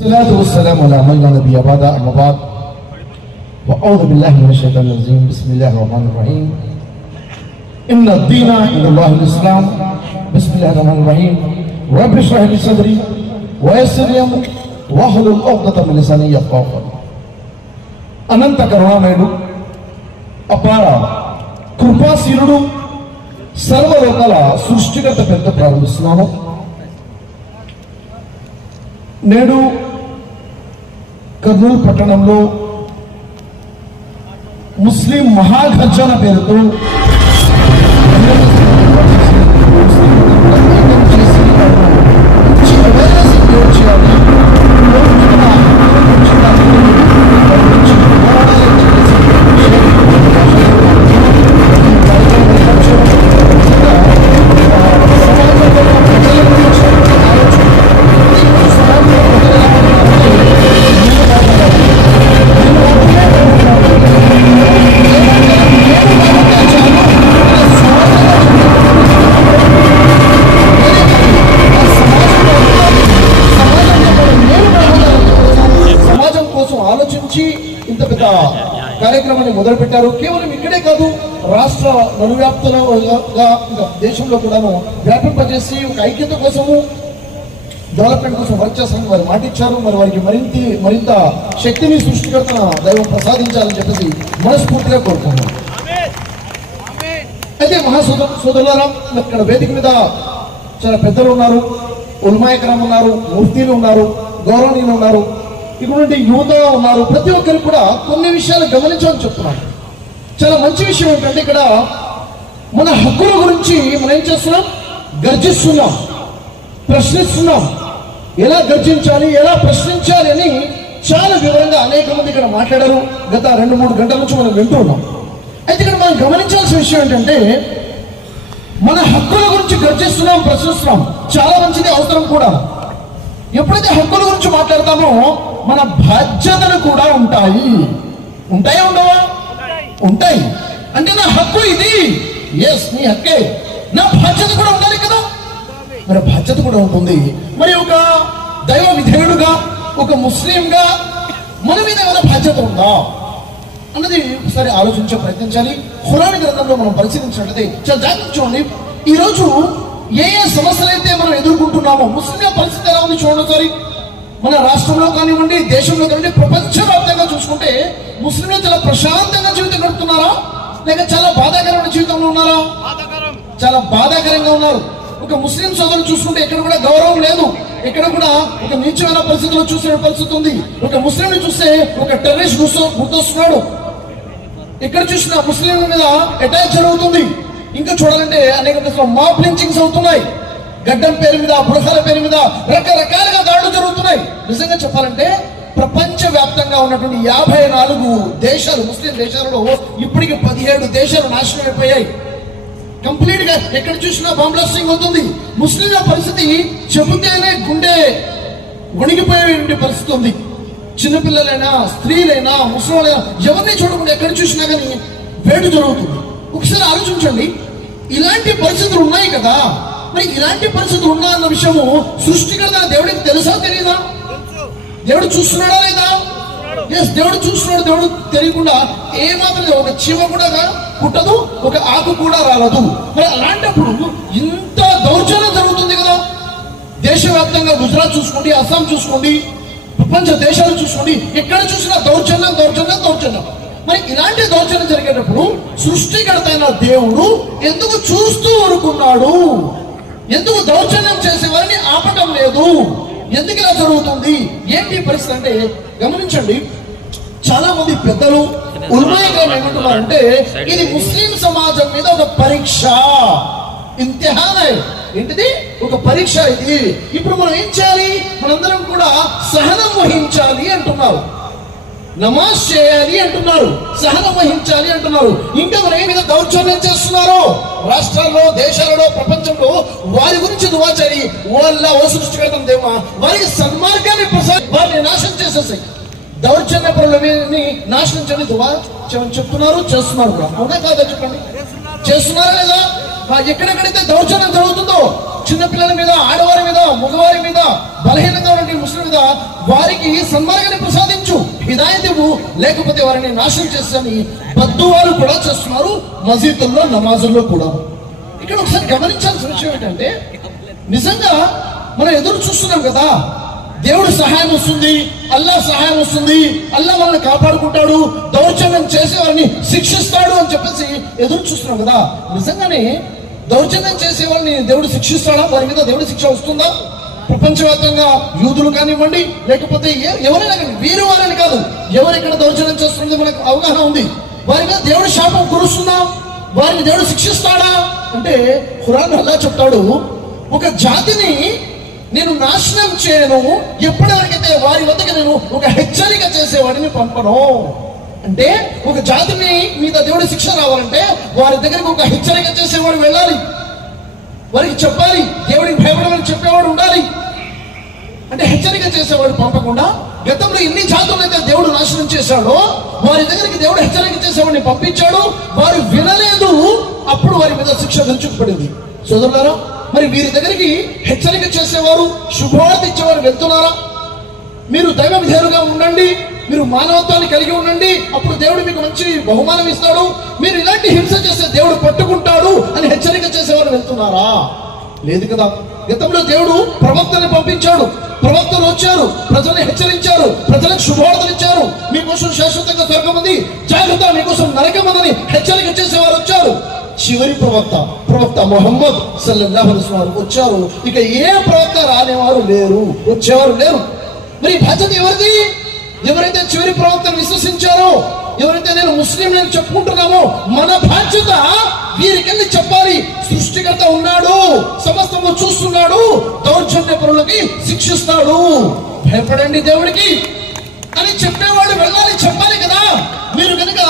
الصلاة والسلام على من لا نبي بعد أما بعد وأعوذ بالله من الشيطان الرجيم بسم الله الرحمن الرحيم إن الدين عند الله الإسلام بسم الله الرحمن الرحيم رب اشرح لي صدري ويسر لي أمري واحلل عقدة من لساني يفقهوا قولي అనంత కరుణామయుడు అపార కృపాశీలుడు సర్వలోకాల సృష్టికర్త పెద్ద ప్రారంభిస్తున్నాము. నేడు కర్నూలు పట్టణంలో ముస్లిం మహాగర్జన పేరుతో ఇంత పెద్ద కార్యక్రమాన్ని మొదలుపెట్టారు. కేవలం ఇక్కడే కాదు, రాష్ట్ర నలువ్యాప్తంగా దేశంలో కూడాను వ్యాపింపజేసి ఒక ఐక్యత కోసము డెవలప్మెంట్ కోసం వర్క్ చేస్తామని వారు మాటిచ్చారు. మరి వారికి మరింత శక్తిని సృష్టికర్తన దైవం ప్రసాదించాలని చెప్పేసి మనస్ఫూర్తిగా కోరుతున్నాం. అయితే మహాసోదరులారా, ఇక్కడ వేదిక మీద చాలా పెద్దలు ఉన్నారు, ఉల్మాయకరం ఉన్నారు, ముఫ్తీలు ఉన్నారు, గౌరవనీయులు ఉన్నారు, ఇటువంటి యువత ఉన్నారు. ప్రతి ఒక్కరికి కూడా కొన్ని విషయాలు గమనించాలని చెప్తున్నాను. చాలా మంచి విషయం ఏంటంటే ఇక్కడ మన హక్కుల గురించి మనం ఏం చేస్తున్నాం, గర్జిస్తున్నాం, ప్రశ్నిస్తున్నాం. ఎలా గర్జించాలి, ఎలా ప్రశ్నించాలి అని చాలా వివరంగా అనేక మంది ఇక్కడ మాట్లాడారు. గత 2-3 గంటల నుంచి మనం వింటూ ఉన్నాం. అయితే ఇక్కడ మనం గమనించాల్సిన విషయం ఏంటంటే మన హక్కుల గురించి గర్జిస్తున్నాం, ప్రశ్నిస్తున్నాం, చాలా మంచిది, అవసరం కూడా. ఎప్పుడైతే హక్కుల గురించి మాట్లాడతామో మన బాధ్యతలు కూడా ఉంటాయి. ఉంటాయా ఉండవా? ఉంటాయి. అంటే నా హక్కు ఇది, ఎస్ నీ హక్కే, నా బాధ్యత కూడా ఉండాలి కదా. మరి బాధ్యత కూడా ఉంటుంది. మరి ఒక దైవ విధేయుడుగా, ఒక ముస్లింగా మన మీద ఏమైనా బాధ్యత ఉందా అన్నది ఒకసారి ఆలోచించే ప్రయత్నించాలి. ఖురాన్ గ్రంథంలో మనం పరిశీలించినట్లయితే చాలా జాగ్రత్త చూడండి. ఈరోజు ఏ సమస్యలు అయితే మనం ఎదుర్కొంటున్నామో, ముస్లింల పరిస్థితి ఎలా ఉంది చూడండి ఒకసారి. మన రాష్ట్రంలో కానివ్వండి, దేశంలో కానివ్వండి, ప్రపంచవ్యాప్తంగా చూసుకుంటే ముస్లింలు చాలా ప్రశాంతంగా జీవితం గడుపుతున్నారా, లేక చాలా బాధాకరమైన జీవితంలో ఉన్నారా? చాలా బాధాకరంగా ఉన్నారు. ఒక ముస్లిం సోదరులు చూసుకుంటే ఎక్కడ కూడా గౌరవం లేదు, ఎక్కడ కూడా ఒక నీచమైన పరిస్థితుల్లో చూసే పరిస్థితి ఉంది. ఒక ముస్లింని చూస్తే ఒక టెర్రరిస్ట్ గుర్తొస్తున్నాడు. ఎక్కడ చూసినా ముస్లింల మీద అటాక్ జరుగుతుంది. ఇంకా చూడాలంటే అనేక మాబ్ లించింగ్స్ అవుతున్నాయి. గడ్డం పేరు మీద, బురఖాల పేరు మీద రకరకాలుగా దాడులు జరుగుతున్నాయి. నిజంగా చెప్పాలంటే ప్రపంచ వ్యాప్తంగా ఉన్నటువంటి 54 దేశాలు, ముస్లిం దేశాలలో ఇప్పటికి 17 దేశాలు నాశనం అయిపోయాయి. కంప్లీట్ గా ఎక్కడ చూసినా బాంబ్ బ్లాస్టింగ్ అవుతుంది. ముస్లింల పరిస్థితి చెబితేనే గుండె వణిగిపోయే పరిస్థితి ఉంది. చిన్నపిల్లలైనా, స్త్రీలైనా, ముసలిలైనా ఎవరిని చూడకుండా ఎక్కడ చూసినా కానీ వేడు జరుగుతుంది. ఒకసారి ఆలోచించండి, ఇలాంటి పరిస్థితులు ఉన్నాయి కదా. మరి ఇలాంటి పరిస్థితులు ఉన్నా అన్న విషయము సృష్టికర్త దేవుడికి తెలుసా, తెలియదా? దేవుడు చూస్తున్నాడా లేదా? ఎస్, దేవుడు చూస్తున్నాడు. దేవుడు తెలియకుండా ఏమాత్రం ఒక చీమ కూడా పుట్టదు, ఒక ఆకు కూడా రాలదు. మరి అలాంటప్పుడు ఇంత దౌర్జన్యం జరుగుతుంది కదా. దేశవ్యాప్తంగా గుజరాత్ చూసుకోండి, అస్సాం చూసుకోండి, ప్రపంచ దేశాలు చూసుకోండి, ఎక్కడ చూసినా దౌర్జన్యం, దౌర్జన్యం, దౌర్జన్యం. మరి ఇలాంటి దౌర్జన్యం జరిగేటప్పుడు సృష్టికర్త అయిన దేవుడు ఎందుకు చూస్తూ ఊరుకున్నాడు? ఎందుకు దౌర్జన్యం చేసే వారిని ఆపటం లేదు? ఎందుకు ఇలా జరుగుతుంది? ఏంటి పరిస్థితి అంటే గమనించండి. చాలా మంది పెద్దలు, ఉల్మాయకరం ఏమంటున్నారంటే ఇది ముస్లిం సమాజం మీద ఒక పరీక్ష, ఇంతిహాన్. ఏంటిది? ఒక పరీక్ష ఇది. ఇప్పుడు మనం ఏం చేయాలి? మనందరం కూడా సహనం వహించాలి అంటున్నారు, నమాజ్ చేయాలి అంటున్నారు, సహనం వహించాలి అంటున్నారు. ఇంకా మరి ఏ మీద దౌర్జన్యం చేస్తున్నారు? రాష్ట్రాల్లో, దేశాలలో, ప్రపంచంలో వారి గురించి దువా చేయాలి. ఓ సృష్టికర్త దేవా, వారికి సన్మార్గాన్ని వారిని నాశనం చేసేసాయి. దౌర్జన్య పరులని నాశనం చేయని దువా చెప్తున్నారు, చేస్తున్నారు కూడా. అవునా కాదా చెప్పండి? చేస్తున్నారా లేదా? ఎక్కడెక్కడైతే దౌర్జన్యం జరుగుతుందో చిన్న పిల్లల మీద, ఆడవారి మీద, మగవారి మీద, బలహీనంగా ఉన్న మనుషుల మీద వారికి సన్మార్గాన్ని ప్రసాదించు, హిదాయత్ ఇవ్వు, లేకపోతే వారిని నాశనం చేస్తాని బద్దువాలు కూడా చేస్తున్నారు మసీదుల్లో, నమాజుల్లో కూడా. ఇక్కడ ఒకసారి గమనించాల్సిన విషయం ఏంటంటే, నిజంగా మనం ఎదురు చూస్తున్నాం కదా, దేవుడు సహాయం వస్తుంది, అల్లా సహాయం వస్తుంది, అల్లా మనల్ని కాపాడుకుంటాడు, దౌర్జన్యం చేసే వారిని శిక్షిస్తాడు అని చెప్పేసి ఎదురు చూస్తున్నాం కదా. నిజంగానే దౌర్జన్యం చేసే వాళ్ళని దేవుడు శిక్షిస్తాడా? వారి మీద దేవుడి శిక్ష వస్తుందా? ప్రపంచవ్యాప్తంగా యూదులు కానివ్వండి, లేకపోతే ఎవరైనా కానీ, వీరు వారని కాదు, ఎవరెక్కడ దౌర్జన్యం చేస్తుందో మనకు అవగాహన ఉంది. వారి మీద దేవుడి శాపం కురుస్తుందా? వారిని దేవుడు శిక్షిస్తాడా అంటే ఖురాన్ అల్లా చెప్తాడు, ఒక జాతిని నేను నాశనం చేయను ఎప్పటివరకైతే వారి వద్దకు నేను ఒక హెచ్చరిక చేసేవాడిని పంపను. అంటే ఒక జాతిని మీద దేవుడి శిక్ష రావాలంటే వారి దగ్గరికి ఒక హెచ్చరిక చేసేవాడు వెళ్ళాలి, వారికి చెప్పాలి, దేవుడికి భయపడమని చెప్పేవాడు ఉండాలి. అంటే హెచ్చరిక చేసేవాడు పంపకుండా, గతంలో ఎన్ని జాతులైతే దేవుడు నాశనం చేశాడో వారి దగ్గరికి దేవుడు హెచ్చరిక చేసేవాడిని పంపించాడు, వారు వినలేదు, అప్పుడు వారి మీద శిక్ష విరుచుకుపడింది. సోదరులారా, మరి వీరి దగ్గరికి హెచ్చరిక చేసేవారు, శుభవార్త ఇచ్చేవారు వెళ్తున్నారా? మీరు దైవ విధేయులుగా ఉండండి, మీరు మానవత్వాన్ని కలిగి ఉండండి, అప్పుడు దేవుడు మీకు మంచి బహుమానం ఇస్తాడు, మీరు ఇలాంటి హింస చేస్తే దేవుడు పట్టుకుంటాడు అని హెచ్చరిక చేసేవారు వెళ్తున్నారా? లేదు కదా. గతంలో దేవుడు ప్రవక్తని పంపించాడు, ప్రవక్తలు వచ్చారు, ప్రజల్ని హెచ్చరించారు, ప్రజలకు శుభవార్తలు ఇచ్చారు, మీకోసం శాశ్వతంగా స్వర్గం ఉంది, జాగ్రత్త, మీకోసం నరకం ఉందని హెచ్చరిక చేసేవారు వచ్చారు. చివరి ప్రవక్త ముహమ్మద్ సల్లల్లాహు అలైహి వసల్లం వచ్చారు, ఇక ఏ ప్రవక్త రానేవారు లేరు, వచ్చేవారు లేరు. మరి బాధ్యత ఎవరిది? ఎవరైతే చివరి ప్రవక్తను విశ్వసించారో, ఎవరైతే నేను ముస్లిం అని చెప్పుకుంటున్నామో, మన బాధ్యత వీరికెళ్ళి చెప్పాలి, సృష్టికర్త ఉన్నాడు, సమస్తము చూస్తున్నాడు, దౌర్జన్య పరులకి శిక్షిస్తాడు, భయపడండి దేవుడికి అని చెప్పేవాడు వెళ్ళాలి, చెప్పాలి కదా. మీరు కనుక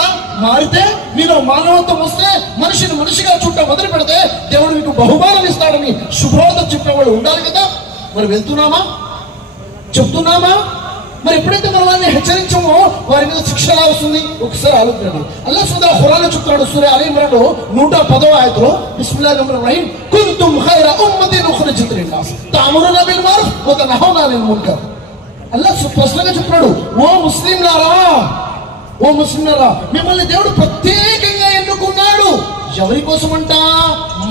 మారితే, మీలో మానవత్వం వస్తే, మనిషిని మనిషిగా చూడటం మొదలు పెడితే దేవుడు మీకు బహుమానం ఇస్తాడని శుభవార్త చెప్పేవాడు ఉండాలి కదా. మరి వెళ్తున్నామా? చెప్తున్నామా? మరి ఎప్పుడైతే మనం వారిని హెచ్చరించామో వారి మీద శిక్ష ఎలా వస్తుంది? ఒకసారి ఆలోచించండి. అల్లాహ్ సుబ్హానహు ఖురాన్లో చెప్తాడు, సూరా అల్ ఇమ్రాన్లో 110వ ఆయతలో, బిస్మిల్లాహిర్ రహమానిర్ రహీం, కుంతుం ఖైర ఉమ్మతిన్ ఉఖ్రిజత్ లిన్నాస్ తఅమురున బిల్ మఅరూఫ్ వ తన్హౌన అనిల్ మున్కర్. అల్లాహ్ స్పష్టంగా చెప్తున్నాడు, ఓ ముస్లింలారా, మిమ్మల్ని దేవుడు ప్రత్యేకంగా ఎన్నుకున్నాడు. ఎవరి కోసం అంట?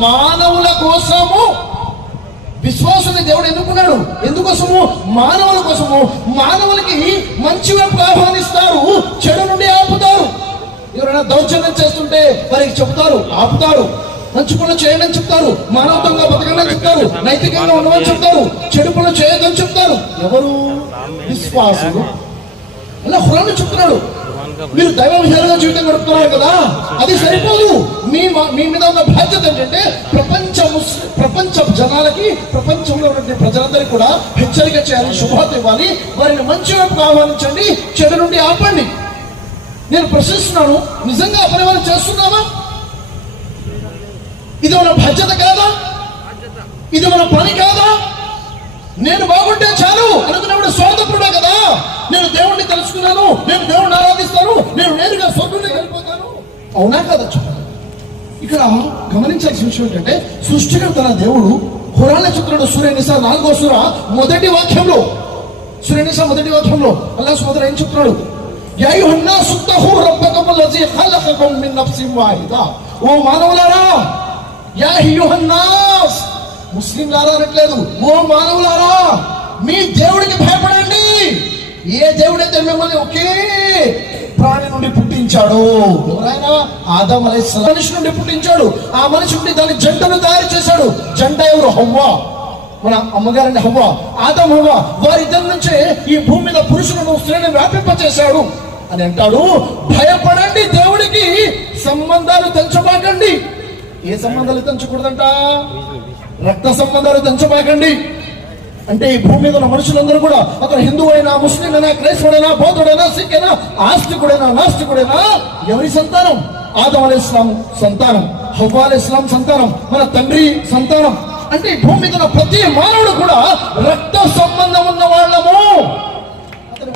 మానవుల కోసము. విశ్వాసుని దేవుడు ఎన్నుకున్నాడు ఎందుకోసము? మానవుల కోసము. మానవులకి మంచి వైపు ఆహ్వానిస్తారు, చెడు నుండి ఆపుతారు. ఎవరైనా దౌర్జన్యం చేస్తుంటే వారికి చెప్తారు, ఆపుతారు. మంచి పనులు చేయండి అని చెప్తారు, మానవత్వంగా బతకండి అని చెప్తారు, నైతికంగా ఉండమని చెప్తారు, చెడు పనులు చేయొద్దని చెప్తారు. ఎవరు? విశ్వాసులు. అలా ఖురాన్ చెప్తున్నాడు, మీరు దైవ విధానంగా జీవితం గడుపుతున్నారు కదా, అది సరిపోదు. మీ మీద ఉన్న బాధ్యత ఏంటంటే ప్రపంచ జనాలకి, ప్రపంచంలో ఉన్న ప్రజలందరికీ కూడా హెచ్చరిక చేయాలి, శుభవార్త ఇవ్వాలి, వారిని మంచి వైపు ఆహ్వానించండి, చెడు నుండి ఆపండి. నేను ప్రశ్నిస్తున్నాను, నిజంగా ఆ పని వాళ్ళు చేస్తున్నామా? ఇది మన బాధ్యత కాదా? ఇది మన పని కాదా? నేను బాగుంటే చాలు అనుకున్నప్పుడు స్వార్థపరుడే కదా. నేను దేవుణ్ణి తెలుసుకున్నాను, నేను దేవుణ్ణి ఆరాధిస్తాను, నేను నేరుగా స్వర్గంలోకి వెళ్ళిపోతాను, అవునా కదా? ఇక్కడ గమనించాల్సిన విషయం ఏంటంటే, సృష్టికర్త దేవుడు ఖురాన్లో చెప్తున్నాడు, సూరా నిసా 4వ సూర మొదటి వాక్యంలో, సూరా నిసా మొదటి వాక్యంలో అల్లాహ్ సుబ్హానహు ఏం చెప్తున్నాడు? యా అయ్యుహన్నాసు తఖూ రబ్బకమ్ అల్లజీ ఖలఖకమ్ మిన్ నఫ్సిన్ వాహిదా. ఓ మానవులారా, యా అయ్యుహన్నాస్, ముస్లింలారా అనట్లేదు, ఓ మానవులారా, మీ దేవుడికి భయపడండి. ఏ దేవుడైతే మిమ్మల్ని ఒకే ప్రాణి నుండి పుట్టించాడు, ఎవరైనా ఆదం అలైహిస్సలాం మనిషి నుండి పుట్టించాడు, ఆ మనిషి నుండి దాని జంటను తయారు చేశాడు. జంట ఎవరు? హవ్వ, మన అమ్మగారండి హవ్వ, ఆదం హవ్వ. వారిద్దరి నుంచే ఈ భూమి మీద పురుషులను స్త్రీని వ్యాపింపచేశాడు అని అంటాడు. భయపడండి, దేవుడికి సంబంధాలు తెంచబాకండి. ఏ సంబంధాలు తెంచకూడదంట? రక్త సంబంధాలు తెంచబాకండి. అంటే ఈ భూమి మీద ఉన్న మనుషులందరూ కూడా, అతను హిందూ అయినా, ముస్లిం అయినా, క్రైస్తవుడైనా, బౌద్ధుడైనా, సిక్ అయినా, ఆస్తికుడైనా, నాస్తికుడైనా, ఎవరి సంతానం? ఆదం అలైహిస్సలాం సంతానం, హవ్వ అలైహిస్సలాం సంతానం, మన తండ్రి సంతానం. అంటే ఈ భూమి మీద ఉన్న ప్రతి మానవుడు కూడా రక్త సంబంధం ఉన్న వాళ్ళము.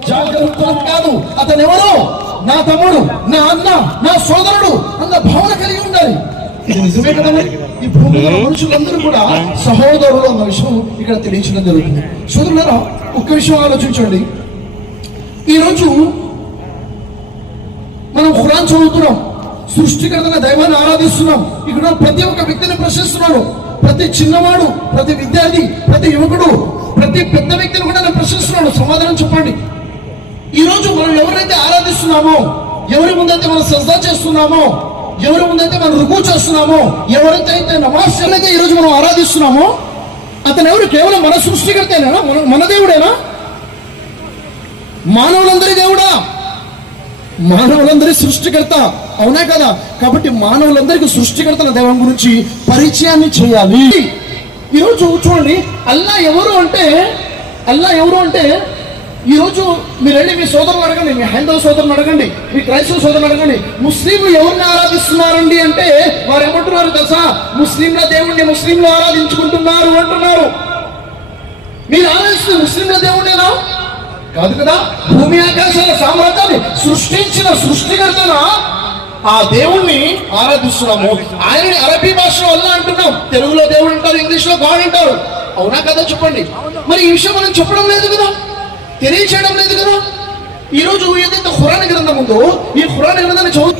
జాగ్రత్త కాదు, అతను ఎవరు? నా తమ్ముడు, నా అన్న, నా సోదరుడు అన్న భావన కలిగి ఉండాలి. ఇది నిజమే కదా. ఈ భూమిలో మనుషులందరూ కూడా సహోదరులు అన్న విషయం ఇక్కడ తెలియచడం జరుగుతుంది. సోదరులారా, ఒక్క విషయం ఆలోచించండి. ఈరోజు మనం ఖురాన్ చదువుతున్నాం, సృష్టికర్తన దైవాన్ని ఆరాధిస్తున్నాం. ఇక్కడ ప్రతి ఒక్క వ్యక్తిని ప్రశ్నిస్తున్నాను. ప్రతి చిన్నవాడు, ప్రతి విద్యార్థి, ప్రతి యువకుడు, ప్రతి పెద్ద వ్యక్తిని కూడా నేను ప్రశ్నిస్తున్నాను. సమాధానం చెప్పండి. ఈరోజు మనం ఎవరైతే ఆరాధిస్తున్నామో, ఎవరి ముందైతే మనం సజ్దా చేస్తున్నామో, ఎవరి ముందైతే మనం రుకు చేస్తున్నామో, ఎవరైతే నమాజ్ చేయలేక ఈరోజు మనం ఆరాధిస్తున్నామో, అతను ఎవరు? కేవలం మన సృష్టికర్తేనా? మన దేవుడేనా? మానవులందరి దేవుడా? మానవులందరి సృష్టికర్త, అవునా కదా? కాబట్టి మానవులందరికీ సృష్టికర్తల దైవం గురించి పరిచయాన్ని చేయాలి. ఈరోజు చూడండి, అల్లా ఎవరు అంటే ఈరోజు మీరు వెళ్ళి మీ సోదరులు అడగండి, మీ హైందవ సోదరులు అడగండి, మీ క్రైస్తవ సోదరులు అడగండి, ముస్లింలు ఎవరిని ఆరాధిస్తున్నారండి అంటే వారు ఏమంటున్నారు తెలుసా? ముస్లింల దేవుణ్ణి ముస్లింలు ఆరాధించుకుంటున్నారు అంటున్నారు. మీరు ఆరాధిస్తున్న ముస్లింల దేవుడేనా? కాదు కదా. భూమి ఆకాశాల సామ్రాజ్యాన్ని సృష్టించిన సృష్టికర్తన ఆ దేవుణ్ణి ఆరాధిస్తున్నాము. ఆయనని అరబీ భాషలో అల్లా అంటున్నాం, తెలుగులో దేవుడు అంటారు, ఇంగ్లీష్ లో గాడ్ అంటారు. అవునా కదా? చెప్పండి. మరి ఈ విషయం మనం చెప్పడం లేదు కదా, తెలియచేయడం లేదు కదా. ఈరోజు ఏదైతే ఖురాన్ గ్రంథం ఉందో, ఈ ఖురాన్ గ్రంథాన్ని చదువు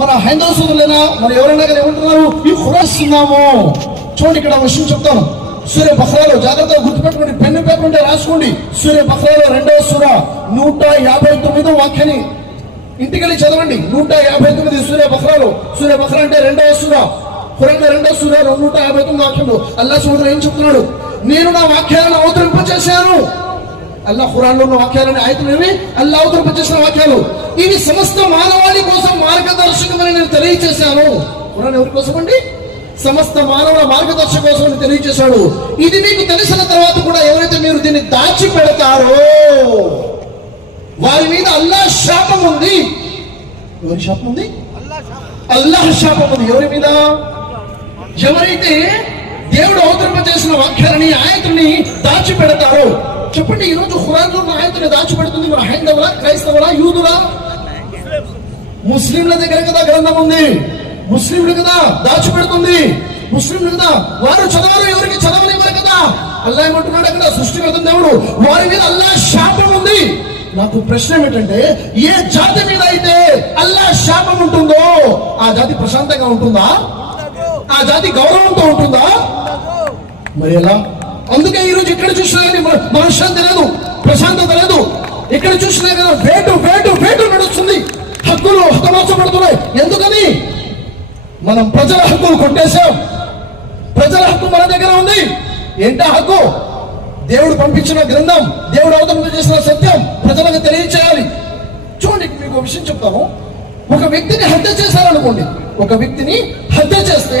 మన హైందవ సోదరులైనా మరి ఎవరైనా కానీ ఏమంటున్నారు? ఈ ఖురాన్ ఇస్తున్నాము. చూడండి, ఇక్కడ విషయం చెప్తాను. సూర్య బఖ్రాలో జాగ్రత్తగా గుర్తుపెట్టుకోండి, పెన్ను పేపర్ ఉంటే రాసుకోండి. సూర్య బఖ్రాలో 2వ సూర 159వ వాక్యాన్ని ఇంటికెళ్ళి చదవండి. 159 సూర్య బఖ్రాలో. సూర్య బఖ్రా అంటే 2వ సూర, ఖురాన్ 2వ సూర 159 వాక్యంలో అల్లా సోదరు ఏం చెప్తున్నాడు? నేను నా వాక్యాలను అవతరింపచేశాను. అల్లా ఖురాన్లో ఉన్న వాక్యాలని, ఆయతులని అల్లా అవతరింపచేసిన వాక్యాలు. ఇవి సమస్త మానవాళి కోసం మార్గదర్శకమని నేను తెలియజేశాను. ఖురాన్ ఎవరి కోసం అండి? సమస్త మానవుల మార్గదర్శక కోసం తెలియజేశాడు. ఇది మీకు తెలిసిన తర్వాత కూడా ఎవరైతే మీరు దీన్ని దాచిపెడతారో వారి మీద అల్లాహ్ శాపం ఉంది. ఎవరి శాపం ఉంది? అల్లాహ్ శాపం ఉంది. ఎవరి మీద? ఎవరైతే దేవుడు అవతరింపజేసిన వాక్యాలని, ఆయతుని దాచిపెడతారో. చెప్పండి, ఈరోజు ఖురాన్లో ఉన్న ఆయతుని దాచిపెడుతుంది మన హైందవుల, క్రైస్తవుల, యూదుల? ముస్లింల దగ్గర కదా గ్రంథం ఉంది. ముస్లింలు కదా దాచిపెడుతుంది. ముస్లింలు కదా వారు చదవరు, ఎవరికి చదవనివ్వరు కదా. అల్లా ఏమంటున్నాడు అక్కడ? సృష్టికర్త దేవుడు, వారి మీద అల్లా శాపం ఉంది. నాకు ప్రశ్న ఏమిటంటే, ఏ జాతి మీద అయితే అల్లా శాపం ఉంటుందో ఆ జాతి ప్రశాంతంగా ఉంటుందా? ఆ జాతి గౌరవంతో ఉంటుందా? మరి ఎలా? అందుకే ఈరోజు ఎక్కడ చూసినా కానీ మనశ్శాంతి లేదు, ప్రశాంతత లేదు. ఎక్కడ చూసినా కదా వేటు నడుస్తుంది. హక్కులు హతమార్చబడుతున్నాయి. ఎందుకని? మనం ప్రజల హక్కులు కొట్టేశాం. ప్రజల హక్కు మన దగ్గర ఉంది. ఏంటా హక్కు? దేవుడు పంపించిన గ్రంథం, దేవుడు అవతరణ చేసిన సత్యం ప్రజలకు తెలియచేయాలి. చూడండి, మీకు ఒక విషయం చెప్తాము. ఒక వ్యక్తిని హత్య చేశారనుకోండి, ఒక వ్యక్తిని హత్య చేస్తే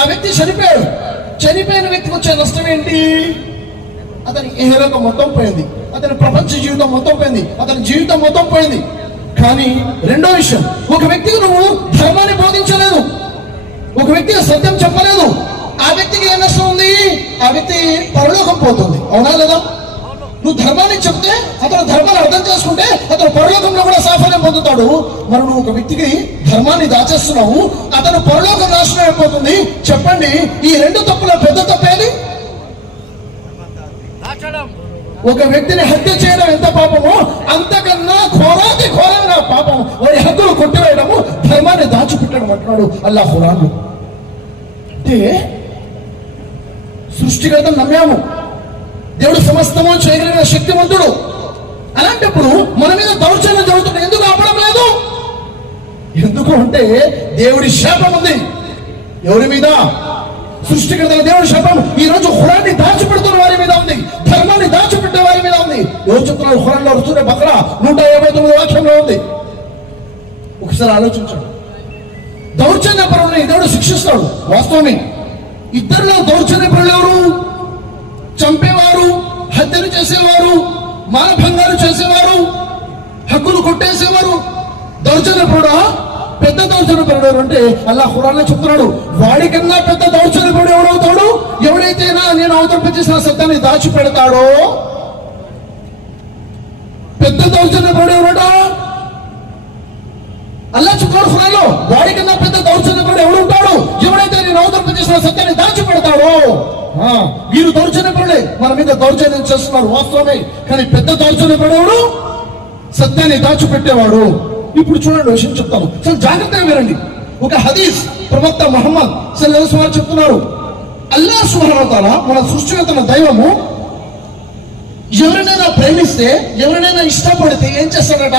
ఆ వ్యక్తి చనిపోయాడు. చనిపోయిన వ్యక్తికి వచ్చే నష్టం ఏంటి? అతని ఇహలోకం మొత్తం పోయింది, అతని ప్రపంచ జీవితం మొత్తం పోయింది, అతని జీవితం మొత్తం పోయింది. కానీ రెండో విషయం, ఒక వ్యక్తికి నువ్వు ధర్మాన్ని బోధించలేదు, ఒక వ్యక్తికి సత్యం చెప్పలేదు, ఆ వ్యక్తికి ఏ నష్టం ఉంది? ఆ వ్యక్తి పరలోకం పోతుంది. అవునా లేదా? నువ్వు ధర్మాన్ని చెప్తే, అతను ధర్మాన్ని అర్థం చేసుకుంటే అతను పరలోకంలో కూడా సాఫల్యం పొందుతాడు. మరి నువ్వు ఒక వ్యక్తికి ధర్మాన్ని దాచేస్తున్నావు, అతను పరలోకం నాశనం అయిపోతుంది. చెప్పండి, ఈ రెండు తప్పుల పెద్ద తప్పేది? ఒక వ్యక్తిని హత్య చేయడం ఎంత పాపమో అంతకన్నా ఘోరాతి ఘోరంగా పాపం వారి హక్కులు కొట్టివేయడము, ధర్మాన్ని దాచిపెట్టడం అంటున్నాడు అల్లాహ్ ఖురాన్. అంటే సృష్టికర్తను నమ్మాము, దేవుడు సమస్తము చేయగలిగిన శక్తివంతుడు. అలాంటప్పుడు మన మీద దౌర్జన్యం జరుగుతుంది. ఎందుకు ఆపడం లేదు? ఎందుకు అంటే దేవుడి శాపం ఉంది. ఎవరి మీద? సృష్టికర్తల దేవుడి శాపం ఈ రోజు ఖురాన్ని దాచిపెడుతున్న వారి మీద ఉంది, ధర్మాన్ని దాచిపెట్టే వారి మీద ఉంది. ఎవరు చెప్తున్నారు? ఖురాన్లో సూరా బక్రా 159 వాక్యంలో ఉంది. ఒకసారి ఆలోచించండి. దౌర్జన్యపరులని దేవుడు శిక్షిస్తాడు, వాస్తవమే. ఇద్దరిలో దౌర్జన్యపరులు ఎవరు? చంపేవారు, హత్యలు చేసేవారు, మానభంగాలు చేసేవారు, హక్కులు కొట్టేసేవారు. దౌర్జన్యపరుడా? పెద్ద దౌర్జన్యపరుడు ఎవరు అంటే అల్లాహ్ ఖురాన్లో చెప్తున్నాడు, వాడికన్నా పెద్ద దౌర్జన్యపరుడు ఎవడవుతాడు? ఎవడైతే నేను అవతరింపజేసిన సత్యాన్ని దాచిపెడతాడో. పెద్ద దౌర్జన్యపరుడు ఎవడో? అల్లా చెప్తున్నాడు ఖురాన్లో, వాడి కన్నా పెద్ద దౌర్జన్యపరుడు ఎవడు ఉంటాడు? ఎవడైతే నేను అవతరింపజేసిన సత్యాన్ని దాచిపెడతాడో. వీరు దౌర్జన్యపరులే, మన మీద దౌర్జన్యం చేస్తున్నారు వాస్తవమే, కానీ పెద్ద దౌర్జన్యపరుడు సత్యాన్ని దాచిపెట్టేవాడు. ఇప్పుడు చూడండి, విషయం చెప్తాను, చాలా జాగ్రత్తగా వినండి. ఒక హదీస్ ప్రవక్త ముహమ్మద్ సల్లల్లాహు అలైహి వసల్లం చెప్తున్నారు, అల్లాహ్ సుబ్హానహు వ తఆలా మన సృష్టికర్త దైవము ఎవరినైనా ప్రేమిస్తే, ఎవరినైనా ఇష్టపడితే ఏం చేస్తాడట?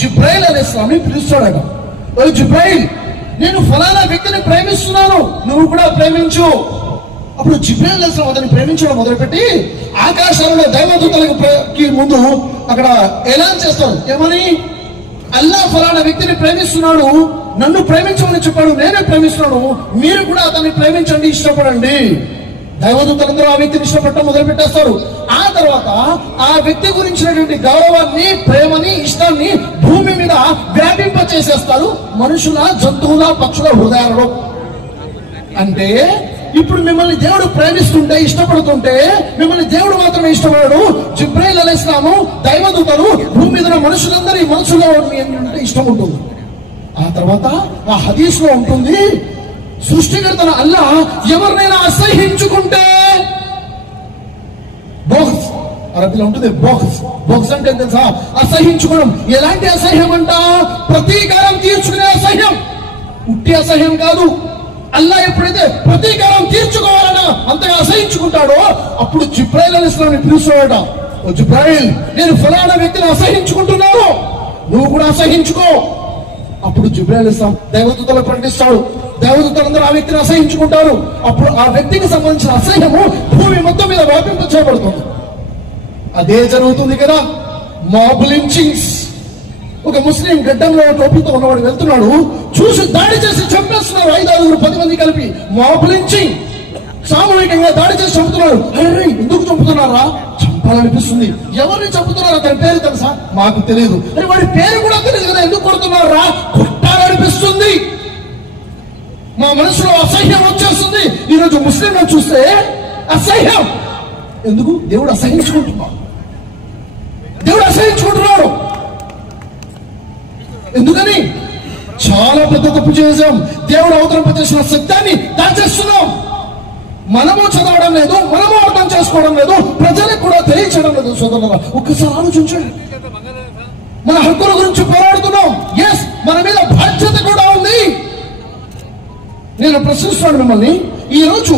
జిబ్రాయిల్ అలైహిస్సలాంని పిలుస్తాడట. ఓ జిబ్రాయిల్, నేను ఫలానా వ్యక్తిని ప్రేమిస్తున్నాను, నువ్వు కూడా ప్రేమించు. అప్పుడు జిబ్రాయిల్ అలైహిస్సలాం అతన్ని ప్రేమించడం మొదలుపెట్టి ఆకాశాలలో దైవదూతలకి ముందు అక్కడ ఎలాన్ చేస్తాడు. ఏమని? అల్లాహ్ ఫలానా వ్యక్తిని ప్రేమిస్తున్నాడు, నన్ను ప్రేమించమని చెప్పాడు, నేనే ప్రేమిస్తున్నాను, మీరు కూడా అతన్ని ప్రేమించండి, ఇష్టపడండి. దైవదూతలందరూ ఆ వ్యక్తిని ఇష్టపడటం మొదలు పెట్టేస్తారు. ఆ తర్వాత ఆ వ్యక్తి గురించినటువంటి గౌరవాన్ని, ప్రేమని, ఇష్టాన్ని భూమి మీద వ్యాపింప చేసేస్తారు మనుషుల, జంతువుల, పక్షుల హృదయాలలో. అంటే ఇప్పుడు మిమ్మల్ని దేవుడు ప్రేమిస్తుంటే, ఇష్టపడుతుంటే, మిమ్మల్ని దేవుడు మాత్రమే ఇష్టపడాడు. జిబ్రాయిల్ అలైహిస్సలాము, దైవదూతలు, భూమి మీద మనుషులందరి మనసులో ఏంటంటే ఇష్టం ఉంటుంది. ఆ తర్వాత ఆ హదీస్ లో ఉంటుంది, సృష్టికర్తన అల్లాహ్ ఎవరినైనా అసహ్యించుకుంటే, బోగ్స్ అరబీలో ఉంటుంది, బోగ్స్ అంటే తెలుసా? అసహ్యించుకోవడం. ఎలాంటి అసహ్యం అంట? ప్రతీకారం తీర్చుకునే అసహ్యం, ఉట్టి అసహ్యం కాదు. అల్లాహ్ ఎప్పుడైతే ప్రతీకారం తీర్చుకోవాలన్నా అంతగా అసహించుకుంటాడో అప్పుడు జిబ్రాయిల్ అలైహిస్సలాంని పిలుస్తాడట. ఓ జిబ్రాయిల్, నేను ఫలానా వ్యక్తిని అసహించుకుంటున్నాను, నువ్వు కూడా అసహించుకో. అప్పుడు జిబ్రాయిల్ అలైహిస్సలాం దైవదూతలకు ప్రకటిస్తాడు. దైవదూతలందరూ ఆ వ్యక్తిని అసహించుకుంటారు. అప్పుడు ఆ వ్యక్తికి సంబంధించిన అసహ్యము భూమి మొత్తం మీద వ్యాపింప చేయబడుతుంది. అదే జరుగుతుంది కదా మాబ్ లించింగ్స్. ఒక ముస్లిం గడ్డంలో టోపీతో ఉన్నవాడు వెళ్తున్నాడు, చూసి దాడి చేసి చంపేస్తున్నారు. 5-6 10 మంది కలిపి మాబ్ లించింగ్, సామూహికంగా దాడి చేసి చంపుతున్నారు. అరే ఎందుకు చంపుతున్నారా? చంపాలనిపిస్తుంది. ఎవరిని చంపుతున్నారు? అతని పేరు తెలుసా? మాకు తెలియదు. అరే వాడి పేరు కూడా తెలియదు కదా, ఎందుకు కొడుతున్నారా? కొట్టాలనిపిస్తుంది. మా మనసులో అసహ్యం వచ్చేస్తుంది. ఈరోజు ముస్లింలను చూస్తే అసహ్యం. ఎందుకు? దేవుడు అసహించుకుంటున్నాడు. దేవుడు అసహించుకుంటున్నాడు. ఎందుకని? చాలా పెద్ద తప్పు చేసాం. దేవుడు అవతరింపజేసిన సత్యాన్ని దాచేస్తున్నాం. మనము చదవడం లేదు, మనము అర్థం చేసుకోవడం లేదు, ప్రజలకు కూడా తెలియచేయడం లేదు. సోదరులారా, ఒక్కసారి ఆలోచించండి. మన హక్కుల గురించి పోరాడుతున్నాం. ఎస్, మన మీద బాధ్యత కూడా ఉంది. నేను ప్రశ్నిస్తున్నాను మిమ్మల్ని, ఈరోజు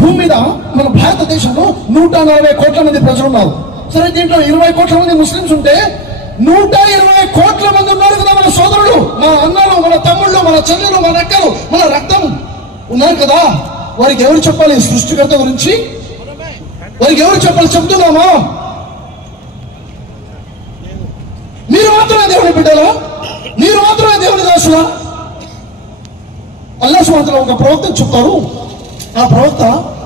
భూమి మీద మన భారతదేశంలో 140 కోట్ల మంది ప్రజలు ఉన్నారు. సరే, దీంట్లో 20 కోట్ల మంది ముస్లింస్ ఉంటే 120 కోట్ల మంది ఉన్నారు కదా మన సోదరులు, మన అన్నలు, మన తమ్ముళ్ళు, మన చెల్లెలు, మన అక్కలు, మన రక్తం ఉన్నారు కదా. వారికి ఎవరు చెప్పాలి సృష్టికర్త గురించి? వారికి ఎవరు చెప్పాలి? చెప్తున్నామా? మీరు మాత్రమే దేవుని బిడ్డలా? మీరు మాత్రమే దేవుని దాసులా? అల్లాహ్ సుబ్హానహు వ తఆలా ఒక ప్రవక్త చెప్తారు. ఆ ప్రవక్త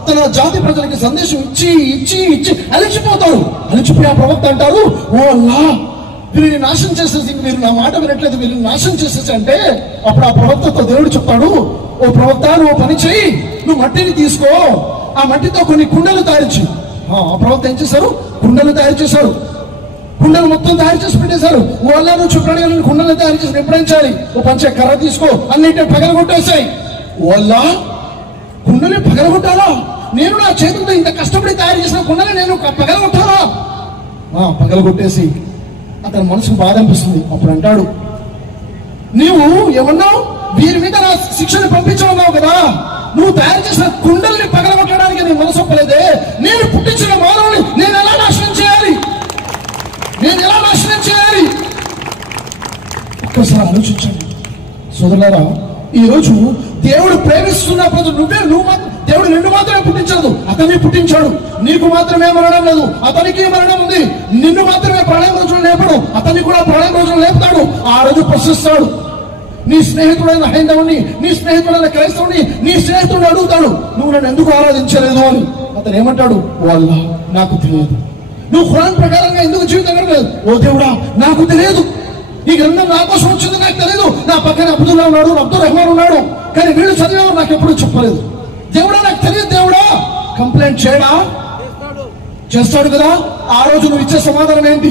తన జాతి ప్రజలకి సందేశం ఇచ్చి ఇచ్చి ఇచ్చి అలిచిపోతారు. అలిచిపోయి ఆ ప్రవక్త అంటారు, ఓ అల్లాహ్, వీరిని నాశనం చేసేసి, మీరు నా మాట వినట్లేదు, వీరిని నాశనం చేసేసి అంటే, అప్పుడు ఆ ప్రవక్తతో దేవుడు చెప్తాడు, ఓ ప్రవక్త, నువ్వు పని చేయి, నువ్వు మట్టిని తీసుకో, ఆ మట్టితో కొన్ని కుండలు తయారు చేయి. ఆ ప్రవక్త ఏం చేశారు? కుండలు తయారు చేశారు. కుండలు మొత్తం తయారు చేసి పెట్టేశారు. వాళ్ళ నువ్వు చెప్పడానికి కుండలు తయారు చేసి ఎప్పుడేం చేయాలి? ఓ పంచ కర్ర తీసుకో, అన్నింటినీ పగలగొట్టేసాయి. వాళ్ళ కుండని పగలగొట్టాలా? నేను నా చేతులతో ఇంత కష్టపడి తయారు చేసిన కుండని నేను పగలగొట్టాలా? పగలగొట్టేసి అతని మనసుకు బాధ అనిపిస్తుంది. అప్పుడు అంటాడు, నీవు ఏమన్నావు? వీరి మీద నా శిక్షను పంపించమన్నావు కదా, నువ్వు తయారు చేసిన కుండల్ని పగలగొట్టడానికి నీ మనసు ఒప్పలేదే, నేను పుట్టించిన మానవుని నేను ఎలా నాశనం చేయాలి? నేను ఎలా నాశనం చేయాలి? ఒక్కసారి ఆలోచించండి సోదరులారా. ఈ రోజు దేవుడు ప్రేమిస్తున్న ప్రజలు దేవుడు నిన్ను మాత్రమే పుట్టించలేదు, అతన్ని పుట్టించాడు. నీకు మాత్రమే మరణం లేదు, అతనికి మరణం ఉంది. నిన్ను మాత్రమే ప్రళయం రోజులు లేపడు, అతన్ని కూడా ప్రళయం రోజులు లేపుతాడు. ఆ రోజు ప్రశ్నిస్తాడు. నీ స్నేహితుడైన హైందవుని, నీ స్నేహితుడైన క్రైస్తవుని, నీ స్నేహితుడిని అడుగుతాడు, నువ్వు నన్ను ఎందుకు ఆరాధించలేదు అని. అతను ఏమంటాడు? వాళ్ళ నాకు తెలియదు. నువ్వు ఖురాన్ ప్రకారంగా ఎందుకు జీవితం గడపలేదు? ఓ దేవుడా, నాకు తెలియదు. ఈ గ్రంథం నా కోసం వచ్చింది, నాకు తెలియదు. నా పక్కన అబ్దుల్లా ఉన్నాడు, అబ్దుల్ రెహమాన్ ఉన్నాడు, కానీ వీళ్ళు చదివేవారు నాకు ఎప్పుడు చెప్పలేదు. దేవుడా, నాకు తెలియదు. దేవుడా కంప్లైంట్ చేయడా? చేస్తాడు కదా. ఆ రోజు నువ్వు ఇచ్చే సమాధానం ఏంటి?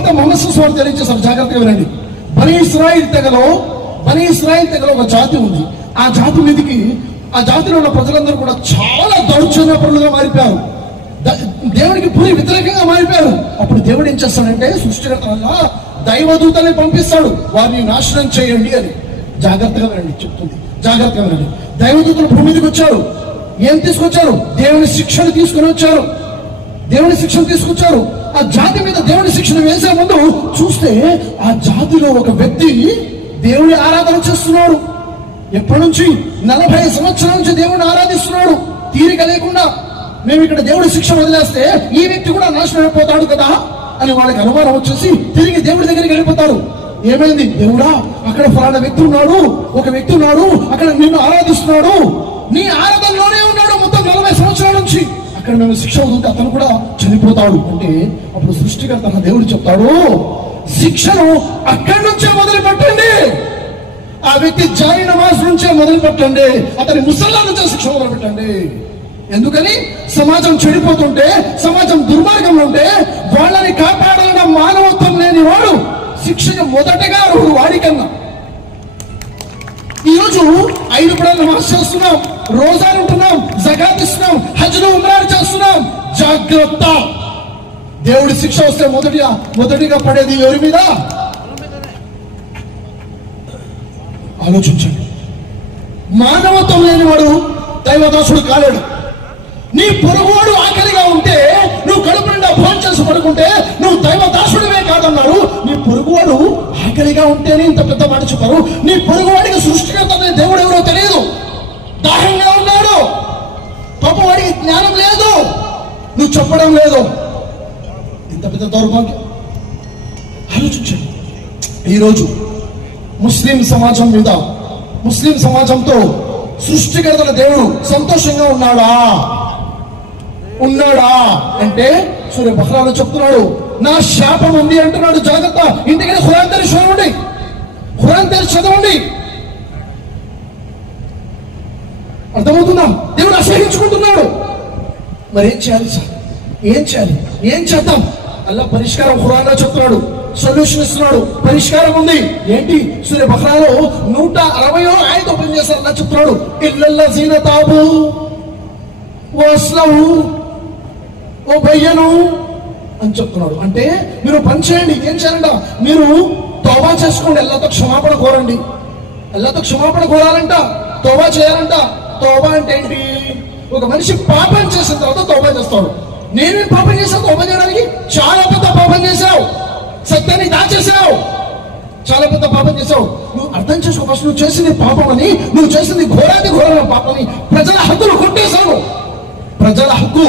ప్రవక్త ముహమ్మద్ వారు తెలియజేశారు, జాగ్రత్తగా వినండి. బనీ ఇస్రాయిల్ తెగలో ఒక జాతి ఉంది. ఆ జాతి మీదకి, ఆ జాతిలో ఉన్న ప్రజలందరూ కూడా చాలా దౌర్జన్యపరులుగా మారిపోయారు, దేవునికి పూరి వ్యతిరేకంగా మారిపోయారు. అప్పుడు దేవుడు ఏం చేస్తాడంటే, సృష్టికర్త వల్ల దైవదూతల్ని పంపిస్తాడు, వారిని నాశనం చేయండి అని. జాగ్రత్తగా వినండి, చెప్తుంది, జాగ్రత్తగా వినండి. దైవదూతలు భూమి మీదకి వచ్చారు. ఏం తీసుకొచ్చారు? దేవుని శిక్షను తీసుకుని వచ్చారు. దేవుని శిక్షణ తీసుకొచ్చారు. ఆ జాతి మీద దేవుని శిక్షణ వేసే ముందు చూస్తే, ఆ జాతిలో ఒక వ్యక్తి దేవుని ఆరాధన చేస్తున్నాడు. ఎప్పటి నుంచి? 40 సంవత్సరాల నుంచి దేవుడిని ఆరాధిస్తున్నాడు తీరిక లేకుండా. మేము ఇక్కడ దేవుడి శిక్షణ వదిలేస్తే ఈ వ్యక్తి కూడా నాశనం అయిపోతాడు కదా అని వాళ్ళకి అనుమానం వచ్చేసి తిరిగి దేవుడి దగ్గరికి వెళ్ళిపోతారు. ఏమైంది? దేవుడా, అక్కడ ఫలానా వ్యక్తి ఉన్నాడు, ఒక వ్యక్తి ఉన్నాడు, అక్కడ నిన్ను ఆరాధిస్తున్నాడు, నీ ఆరాధనలోనే ఉన్నాడు మొత్తం 40 సంవత్సరాల నుంచి. అక్కడ మేము శిక్ష వదిలితే అతను కూడా చనిపోతాడు అంటే, అప్పుడు సృష్టికర్త దేవుడు చెప్తాడు, శిక్షను అక్కడి నుంచే మొదలు పెట్టండి. ఆ వ్యక్తి జాయి నమాజ్ నుంచే మొదలు పెట్టండి, అతని ముసల్లా నుంచే శిక్ష మొదలు పెట్టండి. ఎందుకని? సమాజం చెడిపోతుంటే, సమాజం దుర్మార్గంలో ఉంటే వాళ్ళని కాపాడాలన్న మానవత్వం లేని వాడు శిక్షకు మొదటగా అర్హుడు వాడికన్నా. ఈరోజు 5 పూటల నమాజ్ చేస్తున్నాం, రోజాలు ఉంటున్నాం, జకాత్ ఇస్తున్నాం, హజ్ను ఉమ్రాలు చేస్తున్నాం. జాగ్రత్త, దేవుడి శిక్ష వస్తే మొదటిగా పడేది ఎవరి మీద? ఆలోచించండి. మానవత్వం లేనివాడు దైవదాసుడు కాలేడు. నీ పొరుగువాడు ఆకలిగా ఉంటే, నువ్వు కడుపు నిండా భోజనం చేసి పడుకుంటే నువ్వు దైవదాసుడివే కాదన్నారు. నీ పొరుగువాడు ఆకలిగా ఉంటేనే ఇంత పెద్ద మాట చెప్పారు. నీ పొరుగువాడికి సృష్టికర్త దేవుడు ఎవరో తెలియదు, దాహంగా ఉన్నాడు, పాపవాడికి జ్ఞానం లేదు, నువ్వు చెప్పడం లేదు. ఇంత పెద్ద దౌర్భాగ్యం. ఆలోచించండి. ఈరోజు ముస్లిం సమాజంతో సృష్టికర్తల దేవుడు సంతోషంగా ఉన్నాడా అంటే, సూర్య బహ్రాలో చెప్తున్నాడు, నా శాపం ఉంది అంటున్నాడు. జాగ్రత్త, ఇంటికి ఖురాన్ తెరిచి చదవండి. అర్థమవుతుందా? దేవుడు అసహించుకుంటున్నాడు. మరి ఏం చేయాలి సార్? ఏం చేద్దాం? అల్లా పరిష్కారం ఖురాన్లో చెప్తున్నాడు, సొల్యూషన్ ఇస్తున్నాడు, పరిష్కారం ఉంది. ఏంటి? సూర్య బహ్రాలో 160వ ఆయత ఓపెన్ చేశారు. అలా చెప్తున్నాడు, ఇల్లల్లజీన తాబు వస్లహు వబయ్యను అని చెప్తున్నాడు. అంటే మీరు పని చేయండి. ఏం చేయాలంట? మీరు తౌబా చేసుకోండి, అల్లాతో క్షమాపణ కోరండి. అల్లాతో క్షమాపణ కోరాలంట, తౌబా చేయాలంట. తౌబా అంటే ఏంటి? ఒక మనిషి పాపం చేసిన తర్వాత తౌబా చేస్తాడు. నేనేం పాపం చేశాను తౌబా చేయడానికి? చాలా పెద్ద పాపం చేశావు, సత్యాన్ని దాచేసావు, చాలా పెద్ద పాపం చేసావు. నువ్వు అర్థం చేసుకో ఫస్ట్, నువ్వు చేసింది పాపం అని, నువ్వు చేసింది ఘోరమైన పాపం అని. ప్రజల హక్కులు కొట్టేశావు. ప్రజల హక్కు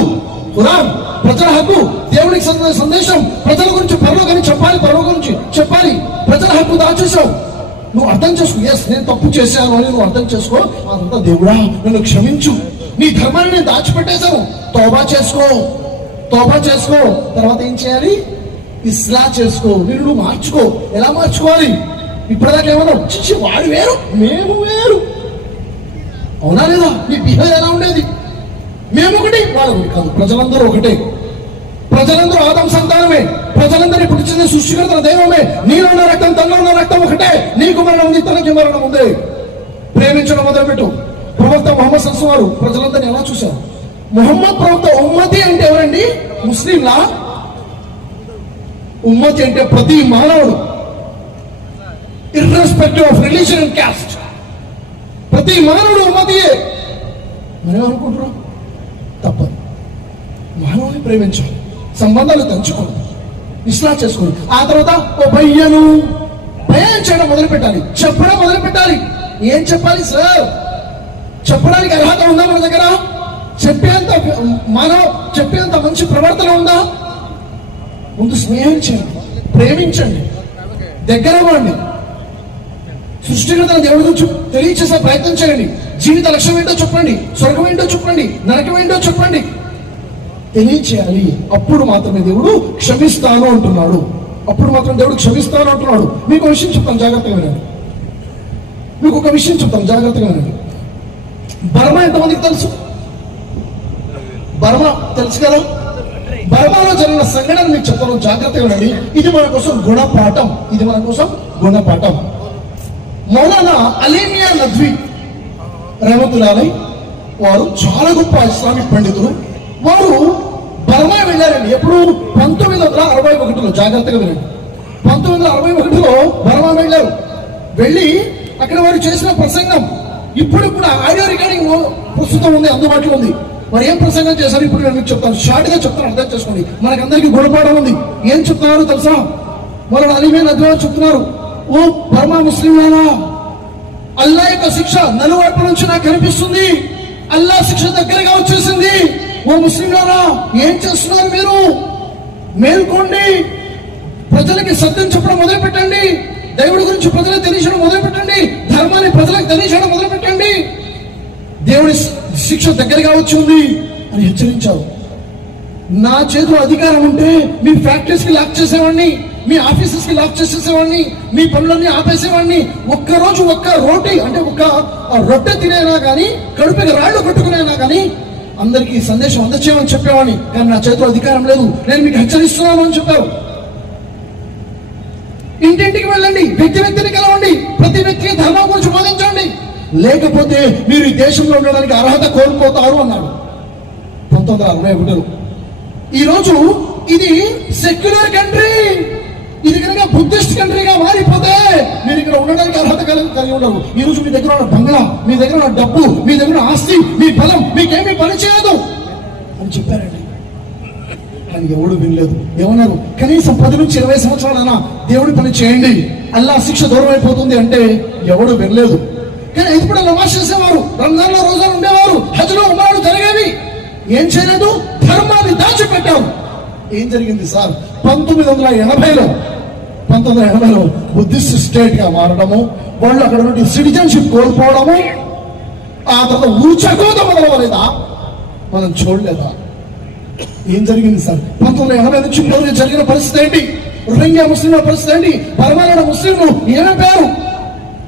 ఖురాన్, ప్రజల హక్కు దేవునికి సందేశం, ప్రజల గురించి పరలోకాన్ని చెప్పాలి, చెప్పాలి. ప్రజల హక్కు దాచేసావు. నువ్వు అర్థం చేసుకో, ఎస్ నేను తప్పు చేశాను అని నువ్వు అర్థం చేసుకో. అదంతా దేవుడా నన్ను క్షమించు, నీ ధర్మాన్ని నేను దాచిపెట్టేశాను, తౌబా చేసుకో. తర్వాత ఏం చేయాలి? ఇస్లా చేసుకో, నిన్ను మార్చుకో. ఎలా మార్చుకోవాలి? ఇప్పటిదాకా ఏమన్నా వచ్చి వాడు వేరు మేము వేరు, అవునా లేదా? నీ బిహేవియర్ ఎలా ఉండేది? మేము ఒకటి, వాడు కాదు, ప్రజలందరూ ఒకటే. ప్రజలందరూ ఆదం సంతానమే, ప్రజలందరూ పుట్టించింది సృష్టికర్త దైవమే. నీలో ఉన్న రక్తం తనలో ఉన్న రక్తం ఒకటే. నీకు మరణం ఉంది, తనకి మరణం ఉంది. ప్రేమించడం మొదలుపెట్టు. ప్రవక్త ముహమ్మద్ సల్లల్లాహు అలైహి వసల్లం ప్రజలందరినీ ఎలా చూశారు? ముహమ్మద్ ప్రవక్త ఉమ్మతి అంటే ఎవరండి? ముస్లింలా? ఉమ్మతి అంటే ప్రతి మానవుడు, irrespective of religion and caste, ప్రతి మానవుడు ఉమ్మతియే. మరేమనుకుంటున్నాం? తప్పదు. మానవుని ప్రేమించాలి, సంబంధాలు తెంచుకోండి, ఇస్లా చేసుకోండి. ఆ తర్వాత ఓ బయ్యను బయాన్ చేయడం మొదలు పెట్టాలి, చెప్పడం మొదలు పెట్టాలి. ఏం చెప్పాలి సార్? చెప్పడానికి అర్హత ఉందా మన దగ్గర? చెప్పేంత మంచి ప్రవర్తన ఉందా? ముందు స్నేహం చేయండి, ప్రేమించండి, దగ్గర అవ్వండి, సృష్టికర్త దేవుడి గురించి తెలియచేసే ప్రయత్నం చేయండి. జీవిత లక్ష్యం ఏంటో చెప్పండి, స్వర్గం ఏంటో చెప్పండి, నరకం ఏంటో చెప్పండి, తెలియచేయాలి. అప్పుడు మాత్రమే దేవుడు క్షమిస్తాను అంటున్నాడు. మీకు ఒక విషయం చెప్తాను, జాగ్రత్తగా వినండి. బర్మా ఎంతమందికి తెలుసు? బర్మా తెలుసు కదా? బర్మాలో జరిగిన సంఘటన మీకు చెప్తాను, జాగ్రత్తగా ఉండండి. ఇది మన కోసం గుణపాఠం, ఇది మన కోసం గుణపాఠం. మౌలానా అలీమియా నద్వీ రహమతుల్లాహి వారు చాలా గొప్ప ఇస్లామిక్ పండితులు. వారు బర్మా వెళ్ళారండి. ఎప్పుడు? 1961లో. జాగ్రత్తగా వినండి. 1961లో బర్మా వెళ్ళారు. వెళ్ళి అక్కడ వారు చేసిన ప్రసంగం ఇప్పుడు కూడా ఆడియో రికార్డింగ్ ప్రస్తుతం ఉంది, అందుబాటులో ఉంది. మరి ఏం ప్రసంగం చేశారు ఇప్పుడు నేను మీకు చెప్తాను, షార్ట్ గా చెప్తాను, అర్థం చేసుకోండి. మనకందరికీ గుణపాఠం ఉంది. ఏం చెప్తున్నారు తెలుసా? మరో అలీమియా నద్వీ చెప్తున్నారు, ఓ బర్మా ముస్లింలారా, అల్లా యొక్క శిక్ష నలువైపు నుంచి నాకు కనిపిస్తుంది. అల్లా శిక్ష దగ్గరగా వచ్చేసింది. ఓ ముస్లింలారా, ఏం చేస్తున్నారు మీరు? మేల్కోండి, ప్రజలకి సత్యం చెప్పడం మొదలు పెట్టండి, దేవుడి గురించి ప్రజలకు తెలియజేయడం మొదలు పెట్టండి, ధర్మాన్ని ప్రజలకు తెలియజేయడం మొదలు పెట్టండి, దేవుడి శిక్ష దగ్గరగా వచ్చింది అని హెచ్చరించారు. నా చేతిలో అధికారం ఉంటే మీ ఫ్యాక్టరీస్ కి లాక్ చేసేవాడిని, మీ ఆఫీసెస్ కి లాక్ చేసేసేవాడిని, మీ పనులన్నీ ఆపేసేవాడిని. ఒక్కరోజు ఒక్క రోటీ అంటే ఒక్క రొట్టె తినేనా కానీ, కడుపుకి రాళ్లు కొట్టుకునేనా కానీ అందరికీ సందేశం అందచేయమని చెప్పేవాడిని. కానీ నా చేతిలో అధికారం లేదు, నేను మీకు హెచ్చరిస్తున్నాను అని చెప్పారు. ఇంటింటికి వెళ్ళండి, వ్యక్తి వ్యక్తిని కలవండి, ప్రతి వ్యక్తికి ధర్మం గురించి బోధించండి, లేకపోతే మీరు ఈ దేశంలో ఉండడానికి అర్హత కోల్పోతారు అన్నాడు 1961లో. ఈరోజు ఇది సెక్యులర్ కంట్రీ, ఇది కనుక బుద్ధిస్ట్ కంట్రీగా మారిపోతే మీరు ఇక్కడ ఉండడానికి అర్హత కలిగి ఉండరు. ఈ రోజు మీ దగ్గర ఉన్న బంగ్లా, మీ దగ్గర ఉన్న డబ్బు, మీ దగ్గర ఉన్న ఆస్తి, మీ బలం మీకేమీ పని చేయదు అని చెప్పారండి. కానీ ఎవడు వినలేదు. ఏమన్నారు? కనీసం 10 నుంచి 20 సంవత్సరాలైనా దేవుడి పని చేయండి, అల్లా శిక్ష దూరం అయిపోతుంది అంటే ఎవడు వినలేదు. కానీ ఇప్పుడు నమాజ్ చేసేవారు, రంజాన్లో రోజులు ఉండేవారు, హజ్లో ఉమ్రాలు జరిగేవి. ఏం చేయలేదు? ధర్మాన్ని దాచిపెట్టారు. ఏం జరిగింది సార్? 1980లో బుద్ధిస్ట్ స్టేట్ గా మారడము, వాళ్ళు అక్కడ నుండి సిటిజన్షిప్ కోల్పోవడము, ఆ తర్వాత ఊచకోత మొదలవలేదా? మనం చూడలేదా? ఏం జరిగింది సార్? 1980 నుంచి ఇప్పుడు జరిగిన పరిస్థితి ఏంటి? రోహింగ్యా ముస్లింల పరిస్థితి ఏంటి? బర్మాలో ముస్లింలు ఏమైపోయారు?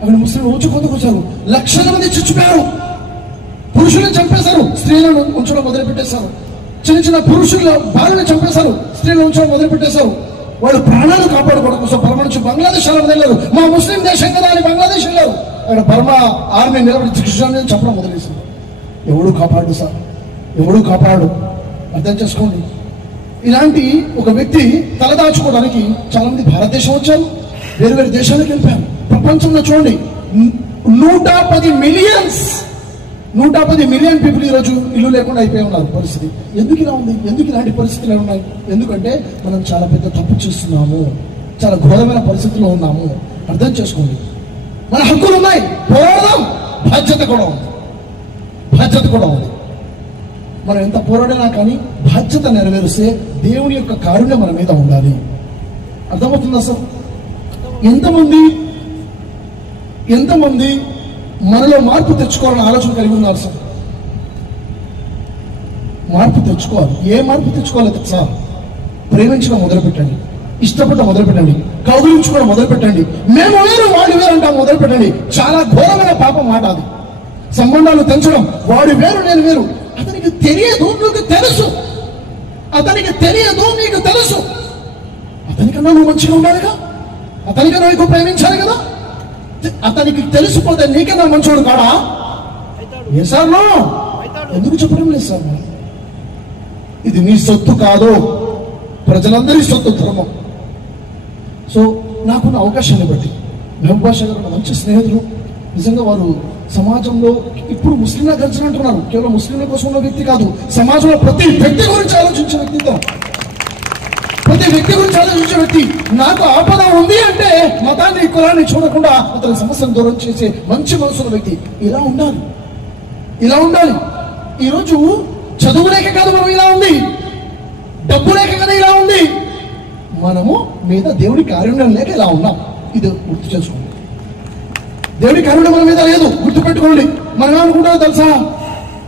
అక్కడ ముస్లింలు ఊచకోతకు వచ్చారు, లక్షల మంది చచ్చిపోయారు. పురుషులను చంపేశారు, స్త్రీలను ఉంచడం మొదలు పెట్టేశారు. చిన్న చిన్న పురుషుల భార్యను చంపేశారు, స్త్రీలను ఉంచడం మొదలు పెట్టేశారు. వాళ్ళు ప్రాణాలు కాపాడుకోవడం కోసం బర్మా నుంచి బంగ్లాదేశ్ అలా వెళ్ళారు. మా ముస్లిం దేశం కదా అని బంగ్లాదేశ్ వెళ్ళారు. అక్కడ బర్మా ఆర్మీ నిలబడి కృష్ణాన్ని చంపడం మొదలేశారు. ఎవడు కాపాడు సార్? ఎవడు కాపాడు? అర్థం చేసుకోండి. ఇలాంటి ఒక వ్యక్తి తలదాచుకోవడానికి చాలా మంది భారతదేశం వచ్చారు, వేరు వేరు దేశాలకు వెళ్ళిపోయారు. ప్రపంచంలో చూడండి, 110 మిలియన్ పీపుల్ ఈరోజు ఇల్లు లేకుండా అయిపోయి ఉన్నారు. పరిస్థితి ఎందుకు ఇలా ఉంది? ఎందుకు ఇలాంటి పరిస్థితులు ఉన్నాయి? ఎందుకంటే మనం చాలా పెద్ద తప్పు చేస్తున్నాము, చాలా ఘోరమైన పరిస్థితుల్లో ఉన్నాము. అర్థం చేసుకోండి. మన హక్కులు ఉన్నాయి, పోరాడదాం. బాధ్యత కూడా ఉంది. మనం ఎంత పోరాడినా కానీ బాధ్యత నెరవేరిస్తే దేవుని యొక్క కారుణ్యం మన మీద ఉండాలి. అర్థమవుతుందా సార్? ఎంతమంది మనలో మార్పు తెచ్చుకోవాలని ఆలోచన కలిగి ఉన్నారు సార్? మార్పు తెచ్చుకోవాలి. ఏ మార్పు తెచ్చుకోవాలి సార్? ప్రేమించడం మొదలు పెట్టండి, ఇష్టపడడం మొదలు పెట్టండి, కౌగులించుకోవడం మొదలు పెట్టండి. మేము వేరు వాడు వేరు అంటాం మొదలు పెట్టండి. చాలా ఘోరమైన పాపం మాట అది. సంబంధాలు తెంచడం, వాడు వేరు నేను వేరు. అతనికి తెలియదు, నీకు తెలుసు. అతనికన్నా నువ్వు మంచిగా ఉండాలిగా, అతనికన్నా నీకు ప్రేమించాలి కదా. అతనికి తెలిసిపోతే నీకన్నా మంచోడు కాడా? ఏ సార్? ఎందుకు చెప్పడం లేదు సార్? ఇది నీ సొత్తు కాదు, ప్రజలందరి సొత్తు ధర్మం. సో నాకున్న అవకాశాన్ని బట్టి మహబూబ్ బాషా గారు మంచి స్నేహితులు. నిజంగా వారు సమాజంలో ఇప్పుడు ముస్లింలా కలిసి అంటున్నారు. కేవలం ముస్లింల కోసం ఉన్న వ్యక్తి కాదు, సమాజంలో ప్రతి వ్యక్తి గురించి ఆలోచించే వ్యక్తితో, ప్రతి వ్యక్తి గురించి ఆలోచించే వ్యక్తి. నాకు ఆపద ఉంది అంటే మతాన్ని, కులాన్ని చూడకుండా అతని సమస్యను దూరం చేసే మంచి మనసున్న వ్యక్తి. ఇలా ఉండాలి. ఈరోజు చదువు లేక కాదు మనం ఇలా ఉంది, డబ్బు లేక కదా ఇలా ఉంది, మనము మీద దేవుడి కారుణ్యం లేక ఇలా ఉన్నాం. ఇది గుర్తు చేసుకోండి. దేవుడి కారుణ్యం మన మీద లేదు, గుర్తుపెట్టుకోండి. మనం అనుకుంటాం తెలుసా,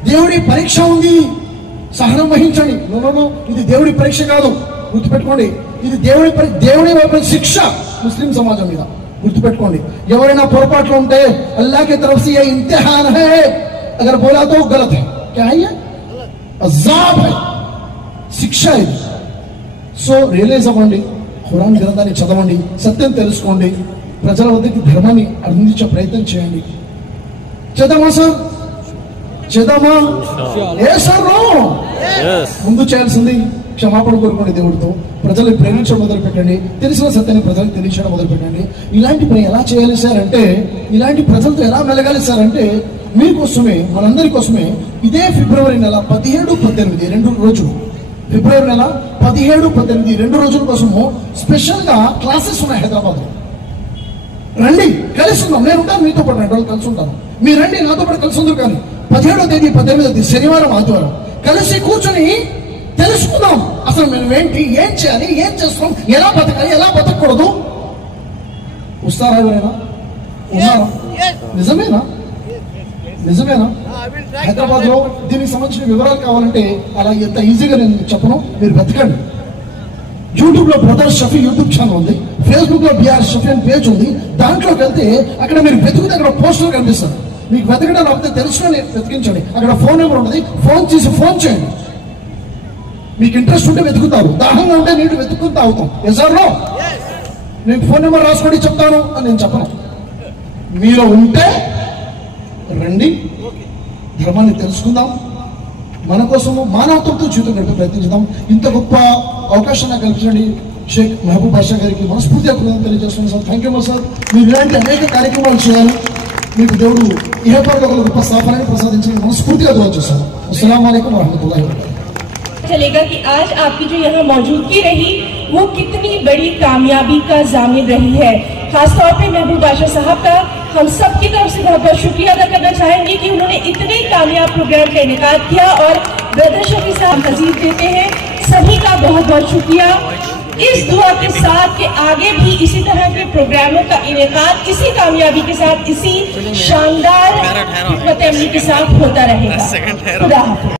దేవుడి పరీక్ష ఉంది, సహనం వహించండి. ఇది దేవుడి పరీక్ష కాదు, గుర్తుపెట్టుకోండి. ఇది దేవుడి వైపు శిక్ష ముస్లిం సమాజం మీద. గుర్తుపెట్టుకోండి. ఎవరైనా పొరపాట్లు ఉంటే అల్లాహ్ తరఫ్ సే ఇమ్తిహాన్ హై, అగర్ బోలా తో గలత్ హై, క్యా హై? అజాబ్ హై, శిక్ష ఇది. సో రియలైజ్ అవ్వండి, ఖురాన్ గ్రంథాన్ని చదవండి, సత్యం తెలుసుకోండి, ప్రజల వద్దకి ధర్మాన్ని అందించే ప్రయత్నం చేయండి. చేద్దామా సార్? చేద్దామా? ఏ సార్ ముందు చేయాల్సింది క్షమాపణ కోరుకోండి దేవుడితో, ప్రజల్ని ప్రేమించడం మొదలు పెట్టండి, తెలిసిన సత్యాన్ని ప్రజలకు తెలియచేయడం మొదలు పెట్టండి. ఇలాంటి పని ఎలా చేయాలి సార్ అంటే, ఇలాంటి ప్రజలతో ఎలా మెలగాలి సార్ అంటే, మీకోసమే మనందరి కోసమే ఇదే ఫిబ్రవరి నెల 17, 18 2 రోజులు, ఫిబ్రవరి నెల 17, 18 2 రోజుల కోసము స్పెషల్ గా క్లాసెస్ ఉన్నాయి హైదరాబాద్ లో. రండి, కలిసి ఉన్నాం. నేను ఉంటాను మీతో పాటు, 2 రోజులు కలిసి ఉంటాను. మీరు రండి, నాతో పాటు కలిసి ఉందరు. కానీ 17వ తేదీ 18వ తేదీ శనివారం ఆదివారం కలిసి కూర్చొని తెలుసుకుందాం అసలు మేము ఏంటి, ఏం చేయాలి, ఏం చేస్తాం, ఎలా బతకాలి, ఎలా బతకూడదు. వస్తారా ఎవరైనా? ఉన్నారా? నిజమేనా? నిజమేనా? హైదరాబాద్ లో దీనికి సంబంధించిన వివరాలు కావాలంటే అలా ఎంత ఈజీగా నేను చెప్పను, మీరు వెతకండి. యూట్యూబ్ లో బ్రదర్ షఫీ యూట్యూబ్ ఛానల్ ఉంది, ఫేస్బుక్ లో బిఆర్ షఫీ అని పేజ్ ఉంది. దాంట్లోకి వెళ్తే అక్కడ మీరు వెతికితే అక్కడ పోస్టర్ కనిపిస్తుంది. మీకు వెతకడం రాకపోతే తెలుసుకొని వెతికించండి. అక్కడ ఫోన్ నెంబర్ ఉంటుంది, ఫోన్ చేసి ఫోన్ చేయండి. మీకు ఇంట్రెస్ట్ ఉంటే వెతుకుతారు, దాహంగా ఉంటే నీళ్ళు వెతుకుని తాగుతాం. ఎజార్లో నేను ఫోన్ నెంబర్ రాసుకొని చెప్తాను అని నేను చెప్పను. మీలో ఉంటే రండి, ధర్మాన్ని తెలుసుకుందాం, మన కోసము మానవత్వంతో జీవితం గడిపే ప్రయత్నించుదాం. ఇంత గొప్ప అవకాశం నాకు కల్పించండి షేక్ మహబూబ్ బాషా గారికి మనస్ఫూర్తిగా తెలియజేస్తున్నాను సార్. Thank you sir. మీరు ఇలాంటి అనేక కార్యక్రమాలు చేయాలి, మీకు దేవుడు ఇహపరంగా ఒక గొప్ప స్థాపనని ప్రసాదించడానికి మనస్ఫూర్తిగా దుఆ చేస్తాను. అస్సలాము అలైకుం వరహమతుల్లాహి వబరకాతుహు. चलेगा कि आज आपकी जो यहाँ मौजूदगी रही वो कितनी बड़ी कामयाबी का जामिन रही है। खासतौर पे महबूब बाशा साहब का हम सब की तरफ से बहुत बहुत शुक्रिया अदा करना चाहेंगे कि उन्होंने इतने कामयाब प्रोग्राम का इनेकाद किया और ब्रदर शफी साहब तजीब देते हैं। सभी का बहुत बहुत शुक्रिया। इस दुआ के साथ कि आगे भी इसी तरह के प्रोग्रामों का इनेकाद इसी कामयाबी के साथ, इसी शानदार हिकमत अमली के साथ होता रहेगा। खुदा हाफिज़।